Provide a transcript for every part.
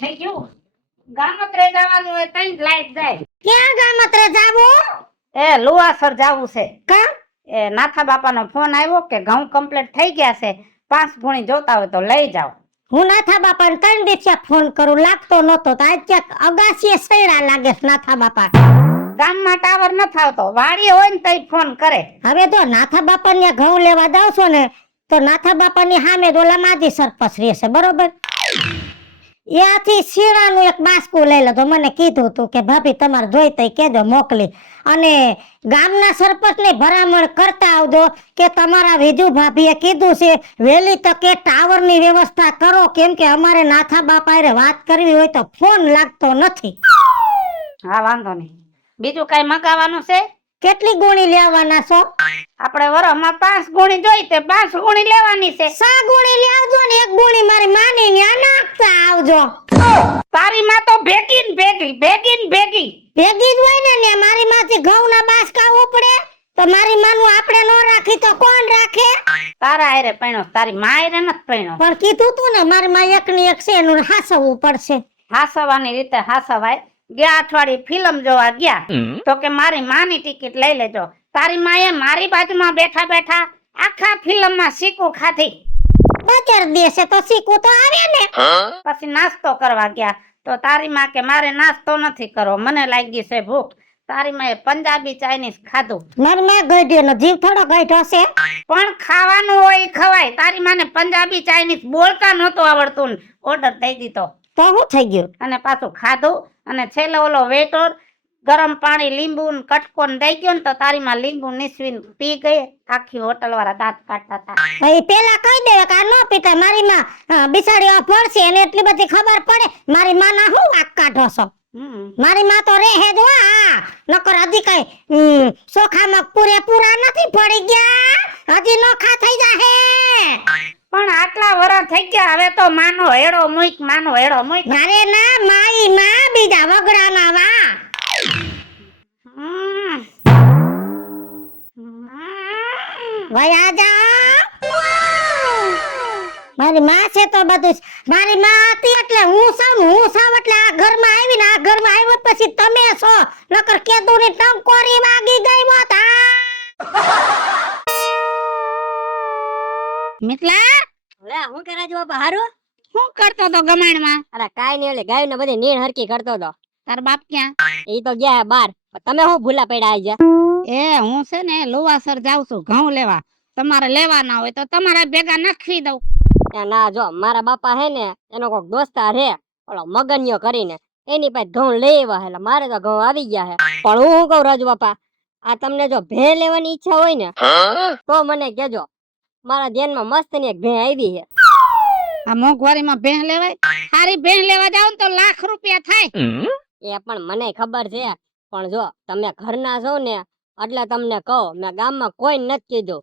થઈ ગયું. ગામત્રે જવાનું હોય તઈ જ લાઈટ જાય. ક્યાં ગામત્રે જાવું? એ લુવાસર જાવું છે. કા? એ નાથા બાપાનો ફોન આવ્યો કે ઘઉં કમ્પ્લીટ થઈ ગયા છે, 5 ગુણી જોતા હોય તો લઈ જાઓ. હું નાથા બાપાને 3 દિવસે ફોન કરું, લાગતો નતો તો આજ ક્યાંક અગાસીએ સૈડા લાગે છે નાથા બાપા. ગામમાં ટાવર નથી આવતો, વાડી હોય ને તઈ ફોન કરે. હવે તો નાથા બાપાને ઘઉં લેવા જાવ છો ને તો નાથા બાપાની સામે ડોલા માજી સરપંચ રહેશે, બરોબર? ત્યાંથી શીણાનું એક બાસ્કું લઈ લેતો. મને કીધું તું કે ભાભી તમારે જોઈ તઈ કેજો મોકલી, અને ગામના સરપંચને ભલામણ કરતા આવજો કે તમારા વિજુ ભાભીએ કીધું છે વહેલી તકે ટાવરની વ્યવસ્થા કરો, કેમ કે અમારે નાથા બાપાએ વાત કરવી હોય તો ફોન લાગતો નથી. હા વાંધો નહીં. બીજું કઈ મગાવવાનું છે? કેટલી ગુણી લેવાના છો? આપણે વરમાં 5 ગુણી જોઈ તે 5 ગુણી લેવાની છે. 6 ગુણી લેવજો ને 1 ગુણી મારી માની ન્યા નાખતા આવજો. તારી માં તો ભેગી જ ભેગી જ હોય ને મારી માંથી ઘઉંના બાસકા ઉપડે તો મારી માનું આપણે નો રાખી તો કોણ રાખે? તારા હારે પૈણો, તારી માં હારે નથી પૈણો. પણ કીધું તું ને મારી માં એકની એક છે એનું હાસવવું પડશે. હાસવાની રીતે હાસવાય. ગયા અઠવાડિયે ફિલ્મ જોવા ગયા તો કે મારી માની ટિકિટ લઈ લેજો. તારી માએ મારી બાજુમાં બેઠા બેઠા આખા ફિલ્મમાં શીકું ખાધી. બચર દેશે તો શીકું તો આવે ને. પછી નાસ્તો કરવા ગયા તો તારી માં કે મારે નાસ્તો નથી કરવો, મને લાગી છે ભૂખ. તારી માએ પંજાબી ચાઇનીઝ ખાધું. મારી માં ગઈઢીનો જીવ થોડો ગાઢો છે. પણ ખાવાનું હોય ખવાય. તારી માને પંજાબી ચાઇનીઝ બોલતા નહોતું આવડતું, ઓર્ડર દઈ દીધો. તો શું થઈ ગયું? અને પાછું ખાધું, અને છેલ્લે ઓલો વેટર ગરમ પાણી લીંબુ ને કટકો ને દઈ ગયો ને તો તારી માં લીંબુ નીસવીને પી ગઈ. આખી હોટલ વાળા દાંત કાઢતા હતા. એ પેલા કહી દેવે કે આ નો પીતા. મારી માં બિસાડી પડશે એને એટલી બધી ખબર પડે. મારી માં ના હું વાક કાઢો છો? મારી માં તો રહે જ. હા નકર હજી કઈ સોખામાં પૂરેપૂરા નથી પડી ગયા, હજી નોખા થઈ જાહે. પણ આટલા વરસ થઈ ગયા, હવે તો માનો હેડો મૂક, માનો હેડો મૂક. મારે ના માઈ માં બીજા વગડાના વા. વયા જા. મારી માં છે તો બધું. મારી માં હતી એટલે હું સાવ એટલે આ ઘરમાં આવી ને આ ઘરમાં આવ્યો પછી તમે છો, નકર કેદુની ટંકોરી વાગી ગઈ હોત. મિતલા લે હું કરે જો બાપા હારું? શું કરતો તો ગમાણમાં? અરે કાઈ નઈ, ઓલે ગાય ને બધી નીણ હરકી કરતો તો. તાર બાપ ક્યાં? ઈ તો ગયા બાર. તમે હું ભૂલા પડ્યા આજ? એ હું છે ને લુવાસર જાઉં છું ઘઉં લેવા. તમારે લેવાના હોય તો તમારા ભેગા નાખી દઉં. ના જો મારા બાપા હે ને એનો કોક દોસ્તાર હે ઓલો મગનિયો કરીને, એની પાસે ઘઉં લેવા હે. મારે તો ઘઉં આવી ગયા હે. પણ હું શું કહું રાજુ બાપા, આ તમને જો ભે લેવાની ઈચ્છા હોય ને તો મને કેજો. મારા ધ્યાનમાં મસ્ત ની એક ભે આવી છે. આ મોંઘવારીમાં ભેહ લેવાય? સારી ભેહ લેવા જાવ ને તો લાખ રૂપિયા થાય. એ પણ મને ખબર છે, પણ જો તમે ઘરના છો ને એટલે તમને કહો. મેં ગામમાં કોઈ નથી કીધું.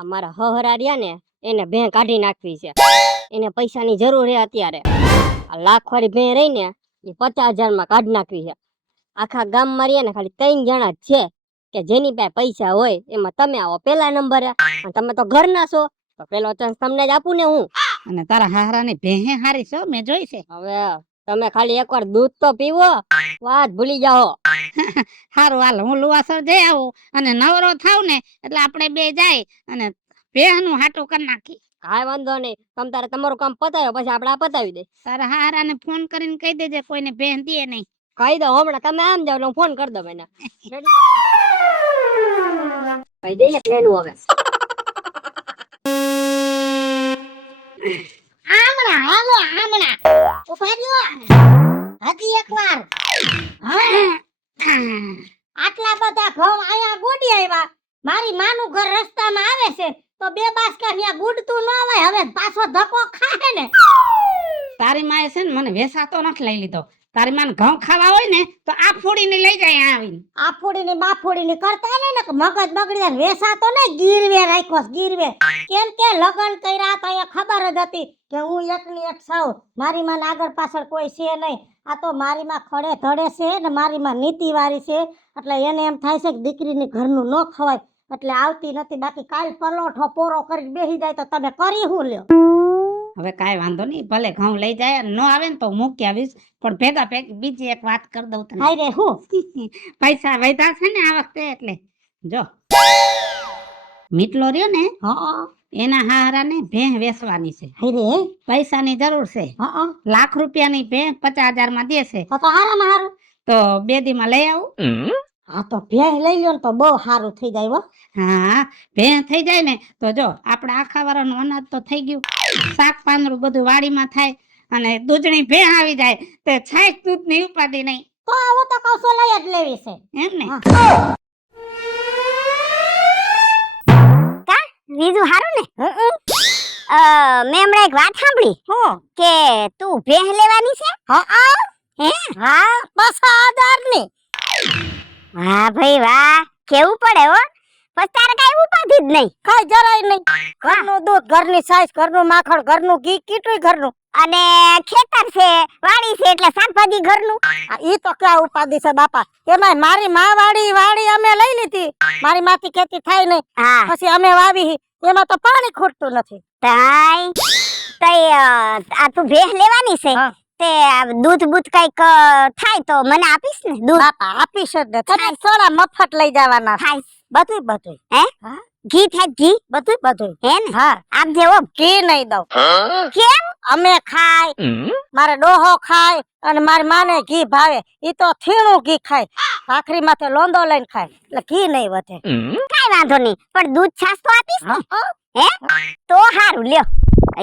અમારા હહરા રહ્યા ને એને ભેં કાઢી નાખવી છે. એને પૈસાની જરૂર છે અત્યારે. આ લાખ વાળી ભેં રહી ને એ 50,000 માં કાઢી નાખવી છે. આખા ગામમાં રહ્યા ને ખાલી 3 જણા જ છે કે જેની પાસે પૈસા હોય. એમાં તમે આવો પેલા નંબરે. તમે તો ઘરના છો તો પેલો ચાન્સ તમને જ આપું ને હું. અને તારા હાહરાની ભેહે હારી છો, મેં જોઈ છે. હવે તમે ખાલી એકવાર દૂધ તો પીવો, વાત ભૂલી જાઓ. હારું હાલ, હું લુવાસર જઈ આવું અને નવરો થાવ ને એટલે આપણે બે જાય અને ભેહનું હાટું કરી નાખી. કાંઈ વાંધો નહીં, તમ તારે તમારું કામ પતાવ્યો પછી આપણે આ પતાવી દે. તારા હાહરાને ફોન કરીને કહી દેજે કોઈને ભેહ દે નહીં. કહી દો હમણાં. તમે આમ જાવ એટલે ફોન કરી દો એને. કહી દઈએ પ્લેન હવે. હમણાં ઉભા રહ્યો. હજી એકવાર. આટલા બધા ઘઉં આયા ગોડી આવ્યા. મારી માનું ઘર રસ્તામાં આવે છે તો 2 બાસકા ન્યા ગુડતું ન આવે. હવે પાછો ધક્કો ખાહે ને. તારી માએ છે ને મને વેસાતો નથી લઈ લીધો. તારી માને ઘઉં ખાવા હોય ને તો આ ફોડીને લઈ જાય આવીને. આ ફોડીને બા ફોડીને કરતા ને કે મગજ બગડી જાય. વેસાતો ને ગીરવે રાખ્યો ગીરવે. કેમ કે લગન કર્યા તો એ ખબર જ હતી કે હું એકની એક સાવ. મારી માં આગળ પાછળ કોઈ છે નહીં. આ તો મારી માં ખડે ધડે છે ને મારી માં નીતિવાળી છે એટલે એને એમ થાય છે કે દીકરીને ઘરનું ન ખવાય એટલે આવતી નથી. બાકી કાલ પલોઠો પોરો કરી બેહી જાય તો તમે કરી હું લ્યો? હવે કાંઈ વાંધો નહીં, ભલે ઘઉં લઈ જાય, ન આવે ને તો મૂકી આવીશ, પણ ભેગા ભેગી બીજી એક વાત કરી દઉં તને. હાય રે હું પૈસા વધ્યા છે ને આ વખતે, એટલે જો મીટલો રહ્યો ને હા એના હારાને ભેં વેચવાની છે. હાય રે પૈસાની જરૂર છે, હા લાખ રૂપિયાની ભેં 50,000 માં દેશે, તો હારામાં હારું. તો 2 દી માં લઈ આવું. હા તો ભેહ લઈ લ્યો ને તો બહુ સારું થઈ જાય હો. હા ભેં થઈ જાય ને તો જો આપડા આખા વાળાનું અનાજ તો થઈ ગયું, શાક પાંદડું બધું વાડીમાં થાય, અને દૂધની ભેં આવી જાય તો છાશ દૂધ ની ઉપાધિ નહીં, તો આવો તો કૌશો લઈ જ લેવી છે. એમ ને. બીજું હારું ને મેં હમણાં એક વાત સાંભળી કે તું ભેહ લેવાની છે. હે હા 50,000 ની. વાહ ભાઈ વાહ, કેવું પડે હો. પછી તારે કઈ ઉપાધિ જ નહીં. કઈ જરાય નહીં. ઘરનું દૂધ, ઘરની છાશ, ઘરનું માખણ, ઘરનું ઘી, કીટું ઘરનું. અને ખેતર છે, વાડી છે, એટલે શાકભાજી ઘરનું. ઈ તો ક્યાં ઉપાધિ છે બાપા. એમાંય મારી માં વાડી અમે લઈ લીધી. મારી માંથી ખેતી થાય નહીં, હા પછી અમે વાવી, એમાં તો પાણી ખૂટતું નથી. તઈ આ તું ભેહ લેવાની છે હા. તે આ દૂધ બૂધ કઈક થાય તો મને આપીશ ને દૂધ. બાપા આપીશ જ ને. તને થોડા મફત લઈ જવાના. થાય બધું હે હા. ઘી થાય ઘી બધું હે ને. હા. આપજે હો. ઘી નહીં દઉં. કેમ? અમે ખાય, મારે ડોહો ખાય, અને મારી માને ઘી ભાવે. ઈ તો થીણું ઘી ખાય, ભાખરી માથે લોંદો લઈને ખાય, એટલે ઘી નહીં વધે. કઈ વાંધો નહીં, પણ દૂધ છાશ તો આપીશ ને. હે તો હારું લ્યો,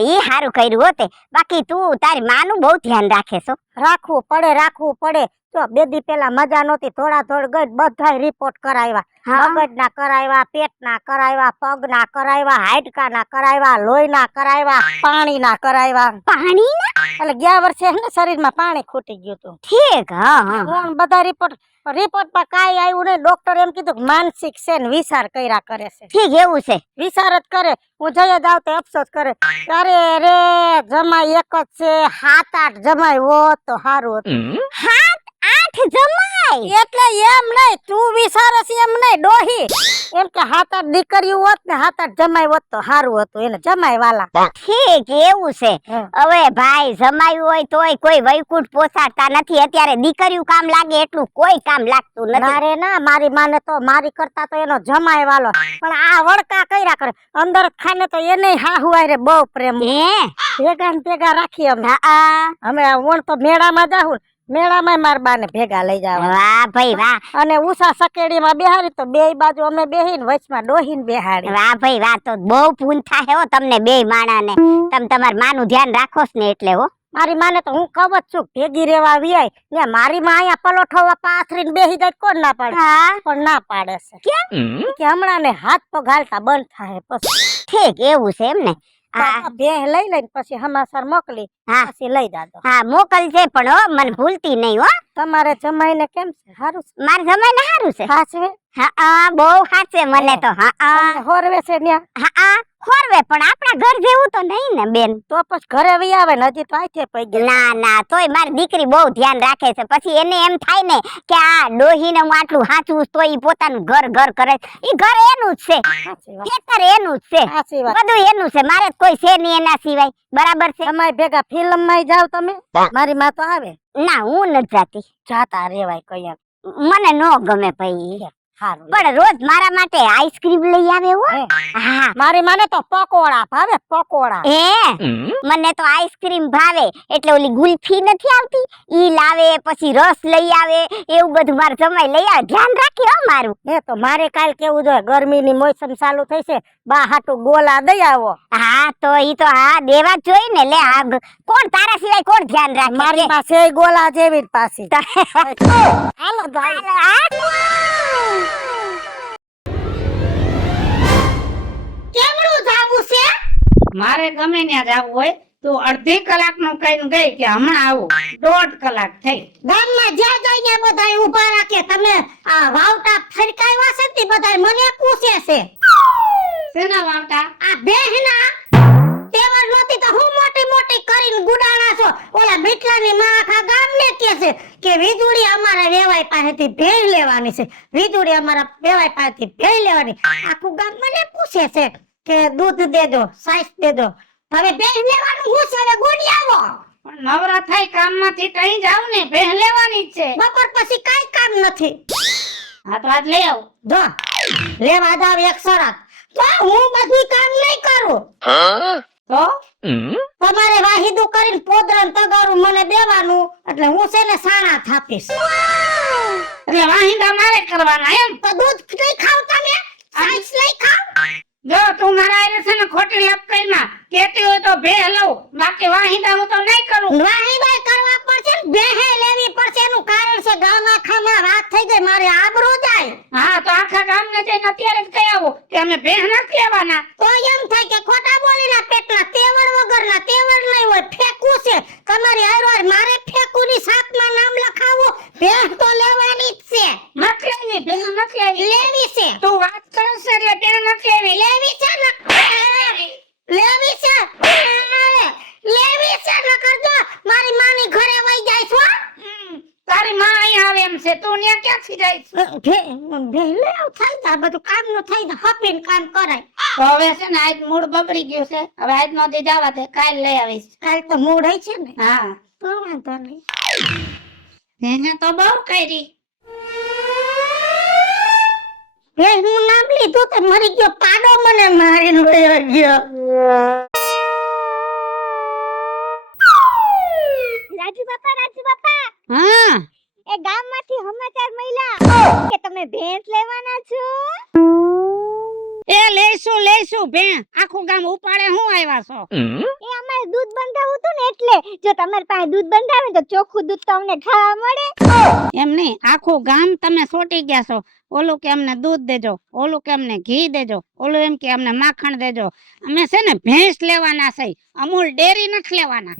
ઈ હારું કર્યું હોતે. બાકી તું તારી માનું બહુ ધ્યાન રાખે છો. રાખવું પડે. જો 2 દી પેલા મજા નહોતી, થોડા ગઈ, બધાય રિપોર્ટ કરાવ્યા. હા. મગજના કરાવ્યા, પેટના કરાવ્યા, પગના કરાવ્યા, હાડકાના કરાવ્યા, લોહીના કરાવ્યા, પાણીના કરાવ્યા. પાણી ના એટલે ગયા વર્ષે હે ને શરીરમાં પાણી ખૂટી ગયું હતું. ઠીક. હા બધા રિપોર્ટમાં કાંઈ આવ્યું નહીં. ડોક્ટર એમ કીધું કે માનસિક છે ને વિચાર કર્યા કરે છે. ઠીક, એવું છે. વિચાર જ કરે. હું જઈ જ આવતે અફસોસ કરે, અરે રે જમાઈ એક જ છે, 7-8 જમાઈ હોત તો સારું હતું. 7-8 જમાય એટલે એમ નહીં, તું વિચારસ એમ નહીં ડોહી, એમ કે 7-8 દીકરીઓ હોત ને 7-8 જમાઈ હોત તો સારું હતું. એને જમાઈ વાલા. ઠીક, એવું છે. હવે ભાઈ જમાયું હોય તોય કોઈ વૈકુંઠ પોસાડતા નથી. અત્યારે દીકરીઓ કામ લાગે એટલું કોઈ કામ લાગતું નથી. ના રે ના, મારી માને તો મારી કરતા તો એનો જમાઈ વાલો. પણ આ વડકા કર્યા કરે અંદર જ ખાને, તો એને હાહુ આરે બહુ પ્રેમ. ભેગા ને ભેગા રાખી અમે. અમે વણ તો મેળામાં જાહું, મેળામાં મારા બાને ભેગા લઈ જાવ. વાહ ભાઈ વાહ. અને ઉષા સકેડીમાં બેહાડી તો બે બાજુ અમે બેહીને વચમાં ડોહીને બેહાડી. વાહ ભાઈ વાહ, તો બહુ પૂન થાય હો તમને બે માણાને. તમે તમારા માનું ધ્યાન રાખો છો ને એટલે હો. મારી માને તો હું કહું જ છું ભેગી રેવા વિયાય ને. મારી માં અહીંયા પલોઠો પાથરીને બેહી જાય કોણ ના પાડે? પણ ના પાડે છે. કેમ? કે હમણાં ને હાથ પગ હાલતા બંધ થાય પછી. ઠીક, એવું છે એમ ને. ભેહ લઈ લઈને પછી હમાસર મોકલી, પછી લઈ જાજો. હા મોકલજે, પણ હો મને ભૂલતી નહીં હો. તમારે જમાઈને કેમ છે? સારું છે? મારે જમાઈને સારું છે. હા છે. હા બહુ સાચે મને તો. હા હોરવે છે ન્યા. હા ખોરવે, પણ આપણા ઘર જેવું તો નહીં ને બેન. તો પછી ઘરે વી આવે ને, હજી તો આથે પઈ ગયા. ના તોય મારી દીકરી બહુ ધ્યાન રાખે છે. પછી એને એમ થાય ને કે આ ડોહીને હું આટલું સાચું તો ઈ પોતાનું ઘર કરે. ઈ ઘર એનું જ છે, ખેતર એનું જ છે, બધું એનું છે. મારે કોઈ છે નહીં એના સિવાય. બરાબર છે. અમારી ભેગા ફિલ્મ માં જાવ તમે? મારી માં તો આવે. ના હું નથી જાતી. જાતા રેવાય કઈ. મને નો ગમે ભાઈ. હારું. પણ રોજ મારા માટે આઈસ્ક્રીમ લઈ આવે હો. હા મારી માને તો પકોડા ભાવે, પકોડા. મને તો આઈસ્ક્રીમ ભાવે, એટલે ઓલી ગુલ્ફી નથી આવતી ઈ લાવે, પછી રસ લઈ આવે, એવું બધું મારે જમાઈ લઈ આવે. ધ્યાન રાખી હો મારું. તો મારે કાલ કેવું જોઈએ, ગરમીની મોસમ ચાલુ થઈ છે, બા હાટુ ગોલા દઈ આવો. હા તો ઈ તો હા દેવા જ જોઈએ ને. લે આ કોણ તારા સિવાય કોણ ધ્યાન રાખે? મારી પાસે ગોલા જેવી જ પાછી. હાલો કેમનું જાવું છે? મારે ગમે ત્યાં જાવું હોય તો અડધી કલાકનું કઈને ગઈ કે હમણાં આવું. 1.5 કલાક થઈ. ગામમાં જ્યાં જઈને બધાય ઊભા રાખે. તમે આ વાવટા ફરકાવ્યા છે તે બધાય મને પૂછે છે. શેના વાવટા? આ બેહના તેવર નોતી તો હું મોટી કરીને ગુડાણા છો. ઓલા બીટલાની માં આખા ગામને કહે છે કે વીજળી અમારા વેવાય પાસેથી ભેળ લેવાની છે, વીજળી અમારા વેવાય પાસેથી ભેળ લેવાની. આખું ગામ મને પૂછે છે કે દૂધ દેજો, છાશ દેજો. હવે બેહ લેવાનું હું છે હવે ગુડી આવો પણ નવરા થાય કામમાંથી કઈ જાવ ને ભેહ લેવાની જ છે. બપોર પછી કાઈ કામ નથી હા તો આજ લઈ આવો. જો લેવા જાવ એક શરત તો હું બધું કામ નહીં કરું તો તમારે વાહિદું કરીને પોદરાન તગારું મને દેવાનું એટલે હું છે ને સાણા થાપીશ એટલે વાહિંદા મારે કરવાના એમ. તો દૂધ નહીં ખાવ તમે સાઈસ લઈ ખાવ જો તું મારા આરે છે ને ખોટી લપકઈમાં કેતી હોય તો ભેહ લઉં, બાકી વાહિંદા હું તો નહીં કરું. વાહિદાઈ કરવા પડશે ને બેહે લેવી પડશે એનું કારણ છે ગામમાં ખામાં વાત થઈ ગઈ મારે આબરૂ જાય હા તો આખા ગામને જઈને અત્યારે જ કહી આવું કે અમે ભેહ નથી લેવાના. તો એમ થાય કે ખોટા બોલીના પેટના તેવડ વગરના તેવડ નહીં હોય ફેકું છે તમારી હારવાર મારે ફેકુની શાકમાં નામ લખાવો ભેહ તો લેવાની જ છે નથી લેવી, ભેહ નથી લેવી. લેવી છે તું વાત કરે છે એટલે ભેહ નથી લેવી. લેવી છે ને લેવી છે લેવી છે ન કરજો મારી માની ઘરે વઈ જાય છો તારી માં અહીં આવે એમ છે, તું ત્યાં ક્યાંથી જાય છે? ભેલે થાય તા બધું કામ નું થઈ હપીને કામ કરાય તો હવે છે ને આજ મૂડ બગડી ગયું છે, હવે આજ નો દી જવા દે, કાલ લઈ આવીશ. કાલ તો મૂડ હઈ છે ને હા તો વાંધો નહીં ભેહે તો બહુ કરી. એ હું નામ લીધું તો મરી ગયો પાડો મને મારીને વયો ગયો રાજુ બાપા હા એ ગામમાંથી સમાચાર મળ્યા કે તમે ભેંસ લેવાના છો. એ લેશું ભેહ, આખું ગામ ઉપાડે હું આવ્યા છો. એ અમારે દૂધ બંધાવું હતું ને એટલે જો તમારી પાસે દૂધ બંધાવે તો ચોખ્ખું દૂધ તો અમને ખાવા મળે. એમ નહીં, આખું ગામ તમે સોટી ગયા છો. ઓલું કે અમને દૂધ દેજો, ઓલું કે અમને ઘી દેજો, ઓલું એમ કે અમને માખણ દેજો. અમે છે ને ભેંસ લેવાના છે, અમૂલ ડેરી નથી લેવાના.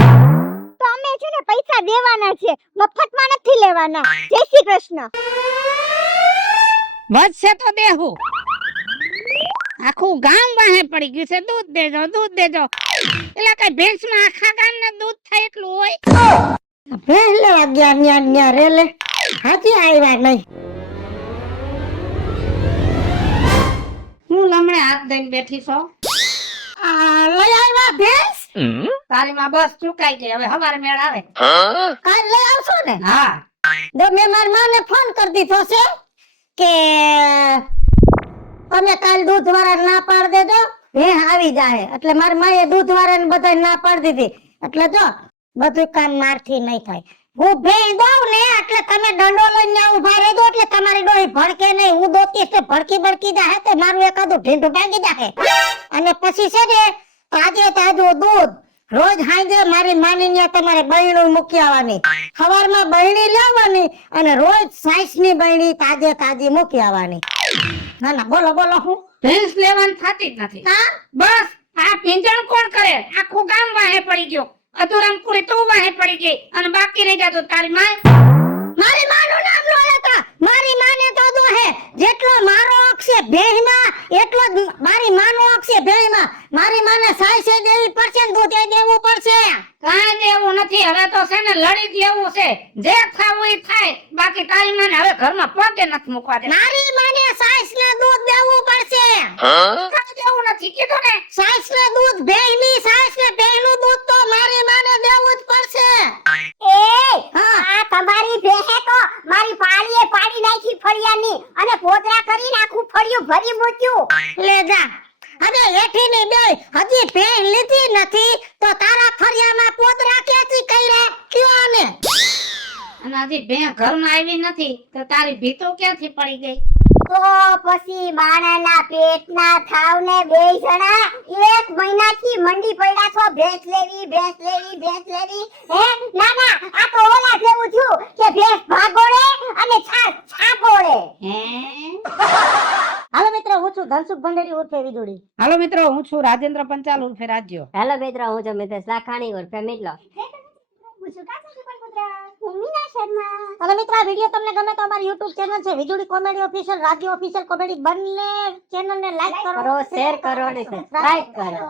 તો અમે છે ને પૈસા દેવાના છે, મફતમાં નથી લેવાના. જય શ્રી કૃષ્ણ. વધશે તો દેવું. આખું ગામ વાહે પડી ગયું છે, દૂધ દેજો દૂધ દેજો. એટલે કઈ ભેંસમાં આખા ગામને દૂધ થાય એટલું હોય? પહેલે વાગ્યા ન્યા ન્યા રેલે હાજી આવ્યા નહીં હું લમણે હાથ દઈને બેઠી છો. આ લઈ આવ્યા ભેંસ તારી માં બસ ચુકાઈ ગઈ, હવે હવારે મેળ આવે. કાલ લઈ આવશો ને હા તો મેં મારી માને ફોન કરી દીધો છે કે તમે કાલ દૂધ વાળા ના પાડ દેજો ભેંસ આવી જાય એટલે મારી માએ દૂધ વાળા ને બધા ના પાડી દીધી એટલે જો બધું કામ મારથી નહીં થાય હું ભેંસ દઉં ને એટલે તમે દંડો લઈને ઉભા રહેજો એટલે તમારી ડોહી ભડકે નહીં હું દોતીશ તો ભડકી જાહે તો મારું એકાદું ઢીંઢું ભાગી જાહે અને પછી છે ને તાજે તાજું દૂધ રોજ હાંજે મારી માની ન્યા તમારે બૈણું મૂકી આવવાની સવારમાં બૈણી લેવાની અને રોજ સાઈસની બૈણી તાજે તાજી મૂકી આવવાની ના ના બોલો બોલો હું ભેંસ લેવાની થતી જ નથી. હા બસ આ ભીંજણ કોણ કરે? આખું ગામ વાહે પડી ગયો. અધુરામ કુરી તું વાહે પડી ગઈ અને બાકી રહી જાતો તારી માં. મારી માનું નામ લો લેતા મારી માને તો દો હે જેટલો મારો હક છે ભેંસમાં એટલો જ મારી માનો હક છે ભેંસમાં મારી માને સાઈસે દેવી પડશે ને દૂધ દેવું પડશે કાંઈ દેવું નથી, હવે તો છે ને લડી જ લેવું છે. જે ખાવું એ થાય, બાકી તારી માને હવે ઘરમાં પગે નથી મૂકવા દે. મારી માને સાઈસ ને દૂધ દેવું પડશે કાંઈ દેવું નથી કીધું ને. સાઈસ ને દૂધ ભેંસની સાઈસ ને ભેંસનું દૂધ તો મારી માને દેવું જ પડશે હા આ તમારી ભેહે તો મારી પાળીએ પાડી નાખી ફળિયાની અને પોતરા કરીને આખું ફળિયું ભરી મૂક્યું. લે જા હવે હેઠી ની બે હજી ભેંસ લીધી નથી તો તારા ફરિયામાં પોતરા ક્યાંથી કર્યા કયો ને અને હજી ભેં ઘરમાં આવી નથી તો તારી ભીતો ક્યાંથી પડી ગઈ? તો પછી માણાના પેટના થાવને બે જણા 1 મહિનાથી મંડી પડ્યા છો ભેંસ લેવી હે ના ના આ તો ઓલા જેવું થયું કે ભેંસ ભાગોળે અને છાગોળે. હે હાલો મિત્રો હું છું ધનસુખ ભંડેરી ઉર્ફે વિદુડી હાલો મિત્રો, હું છું રાજેન્દ્ર પંચાલ ઉર્ફે રાજ્યો. હેલો મિત્રો, હું છું મિતેશ લાખાણી ઉર્ફે મિતલો. અને મિત્રો આ વિડિયો તમને ગમે તો અમારી YouTube ચેનલ છે વિદુડી કોમેડી ઓફિશિયલ રાજ્ય ઓફિશિયલ કોમેડી બંને ચેનલ ને લાઈક કરો શેર કરો અને સબસ્ક્રાઇબ કરો.